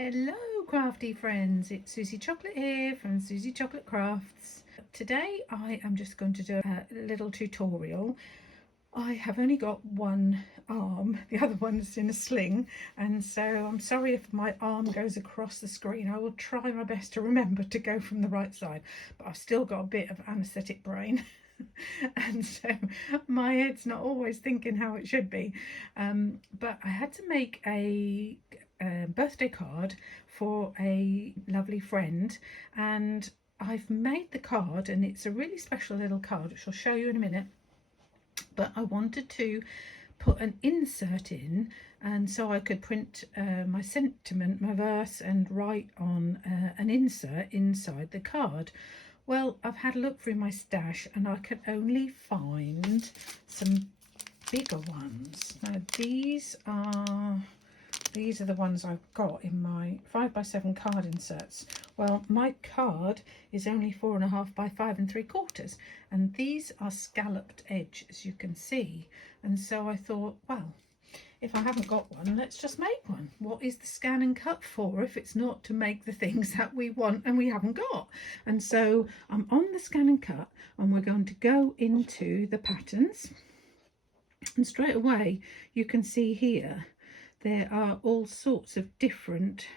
Hello crafty friends, it's SuziChoclat here from SuziChoclat Crafts. Today I am just going to do a little tutorial. I have only got one arm, the other one's in a sling, and so I'm sorry if my arm goes across the screen. I will try my best to remember to go from the right side, but I've still got a bit of anaesthetic brain. And so my head's not always thinking how it should be, but I had to make a birthday card for a lovely friend, and I've made the card, and it's a really special little card which I'll show you in a minute. But I wanted to put an insert in, and so I could print my sentiment, my verse, and write on an insert inside the card. Well, I've had a look through my stash and I could only find some bigger ones. Now these are the ones I've got in my 5x7 card inserts. Well, my card is only 4.5 by 5 3/4, and these are scalloped edge, as you can see. And so I thought, well, if I haven't got one, let's just make one. What is the scan and cut for if it's not to make the things that we want and we haven't got? And so I'm on the scan and cut, and we're going to go into the patterns. And straight away you can see here there are all sorts of different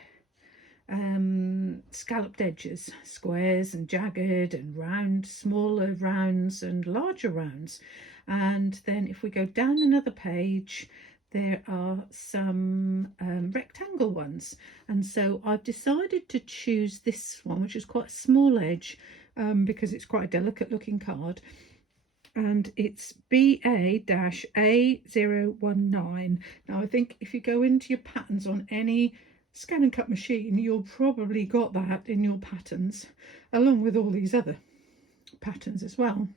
scalloped edges, squares and jagged and round, smaller rounds and larger rounds. And then if we go down another page, there are some rectangle ones, and so I've decided to choose this one, which is quite a small edge, because it's quite a delicate looking card, and it's BA-A019. Now I think if you go into your patterns on any scan and cut machine, you'll probably got that in your patterns along with all these other patterns as well.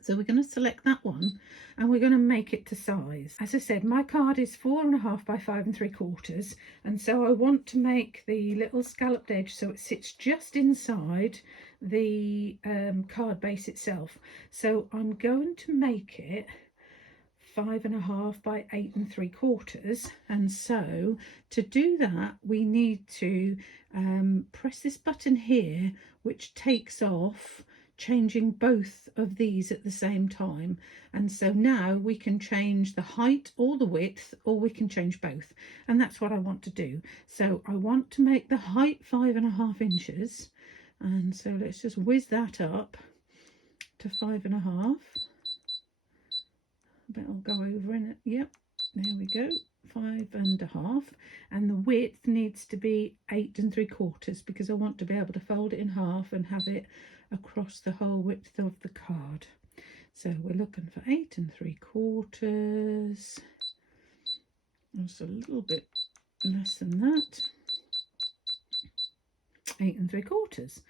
So we're going to select that one and we're going to make it to size. As I said, my card is 4.5 by 5 3/4, and so I want to make the little scalloped edge so it sits just inside the card base itself. So I'm going to make it 5.5 by 8 3/4, and so to do that we need to press this button here, which takes off changing both of these at the same time. And so now we can change the height or the width, or we can change both, and that's what I want to do. So I want to make the height 5.5 inches, and so let's just whiz that up to 5.5. But I'll go over in it. Yep, there we go, 5.5, and the width needs to be 8 3/4 because I want to be able to fold it in half and have it across the whole width of the card. So we're looking for 8 3/4. That's a little bit less than that. 8 3/4,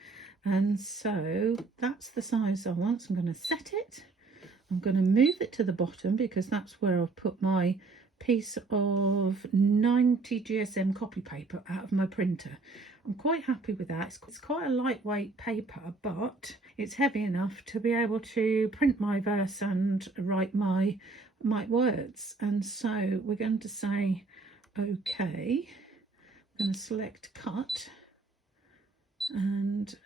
and so that's the size I want. So I'm going to set it. I'm going to move it to the bottom because that's where I've put my piece of 90 GSM copy paper out of my printer. I'm quite happy with that. It's quite a lightweight paper, but it's heavy enough to be able to print my verse and write my words. And so we're going to say okay. I'm going to select cut, and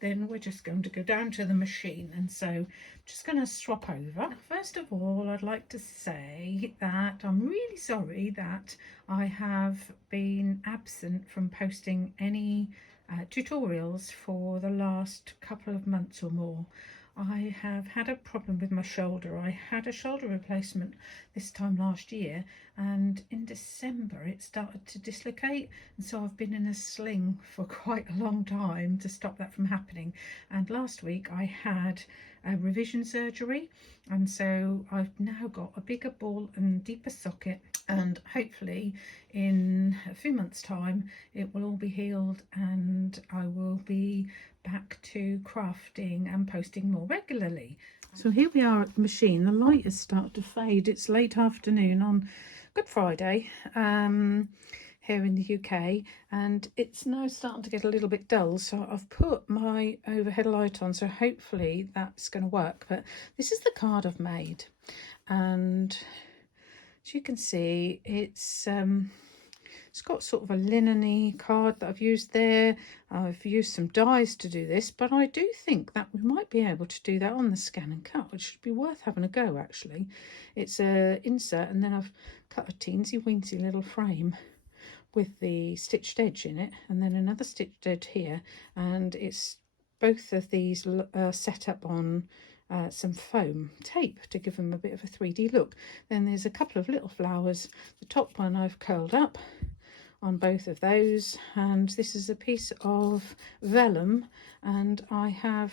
then we're just going to go down to the machine, and so I'm just going to swap over. First of all, I'd like to say that I'm really sorry that I have been absent from posting any tutorials for the last couple of months or more. I have had a problem with my shoulder. I had a shoulder replacement this time last year, and in December it started to dislocate, and so I've been in a sling for quite a long time to stop that from happening. And last week I had a revision surgery, and so I've now got a bigger ball and deeper socket, and hopefully in a few months' time it will all be healed and I will be back to crafting and posting more regularly. So here we are at the machine. The light has started to fade. It's late afternoon on Good Friday here in the UK, and it's now starting to get a little bit dull, so I've put my overhead light on, so hopefully that's going to work. But this is the card I've made, and as you can see, it's It's got sort of a linen-y card that I've used there. I've used some dies to do this, but I do think that we might be able to do that on the Scan and Cut, which should be worth having a go actually. It's a insert, and then I've cut a teensy weensy little frame with the stitched edge in it, and then another stitched edge here, and it's both of these set up on some foam tape to give them a bit of a 3D look. Then there's a couple of little flowers. The top one I've curled up on both of those, and this is a piece of vellum, and I have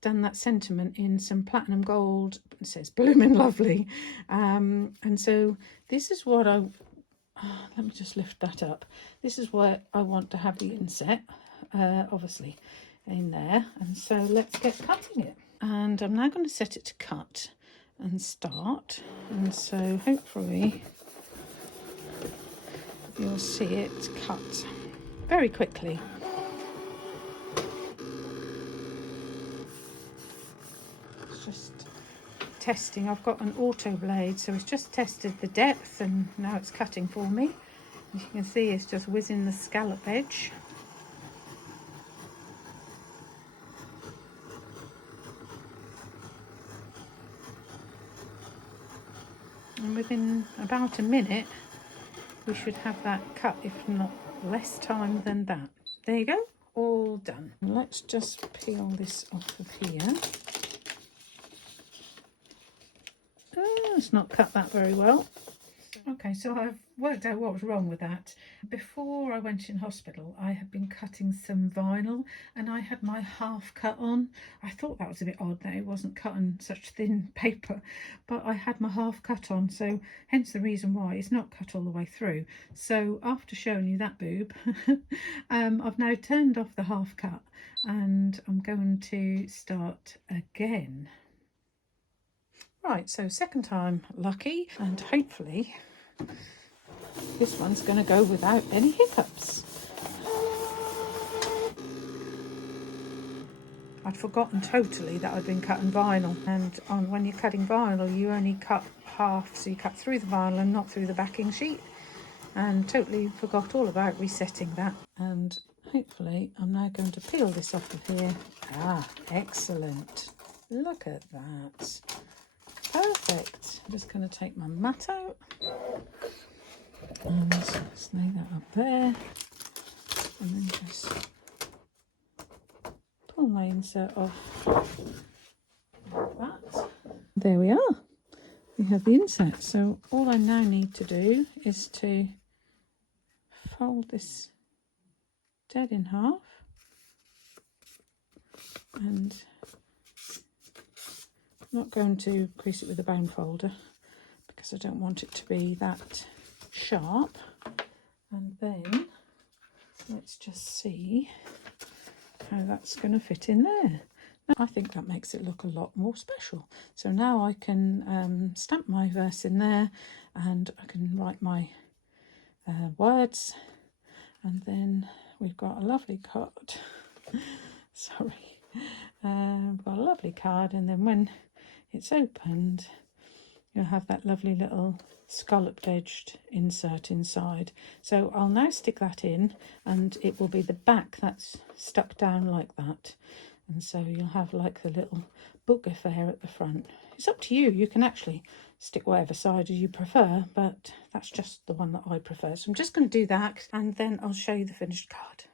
done that sentiment in some platinum gold. It says blooming lovely, and so this is what I let me just lift that up. This is where I want to have the inset, obviously in there, and so let's get cutting it. And I'm now going to set it to cut and start, and so hopefully you'll see it cut very quickly. It's just testing. I've got an auto blade, so it's just tested the depth, and now it's cutting for me. As you can see, it's just whizzing the scallop edge. And within about a minute we should have that cut, if not less time than that. There you go, all done. Let's just peel this off of here. Oh, it's not cut that very well. Okay, so I've worked out what was wrong with that. Before I went in hospital, I had been cutting some vinyl, and I had my half cut on. I thought that was a bit odd that it wasn't cut on such thin paper, but I had my half cut on, so hence the reason why it's not cut all the way through. So after showing you that boob, I've now turned off the half cut, and I'm going to start again. Right, so second time lucky, and hopefully this one's going to go without any hiccups. I'd forgotten totally that I'd been cutting vinyl, and when you're cutting vinyl you only cut half, so you cut through the vinyl and not through the backing sheet, and totally forgot all about resetting that. And hopefully I'm now going to peel this off of here. Ah, excellent, look at that. Perfect. I'm just going to take my mat out and just lay that up there, and then just pull my insert off like that. There we are. We have the insert. So all I now need to do is to fold this dead in half, and I'm not going to crease it with a bone folder because I don't want it to be that sharp. And then let's just see how that's going to fit in there. I think that makes it look a lot more special. So now I can stamp my verse in there, and I can write my words, and then we've got a lovely card. Sorry. We've got a lovely card, and then when it's opened you'll have that lovely little scalloped edged insert inside. So I'll now stick that in, and it will be the back that's stuck down like that, and so you'll have like the little book affair at the front. It's up to you, you can actually stick whatever side you prefer, but that's just the one that I prefer. So I'm just going to do that, and then I'll show you the finished card.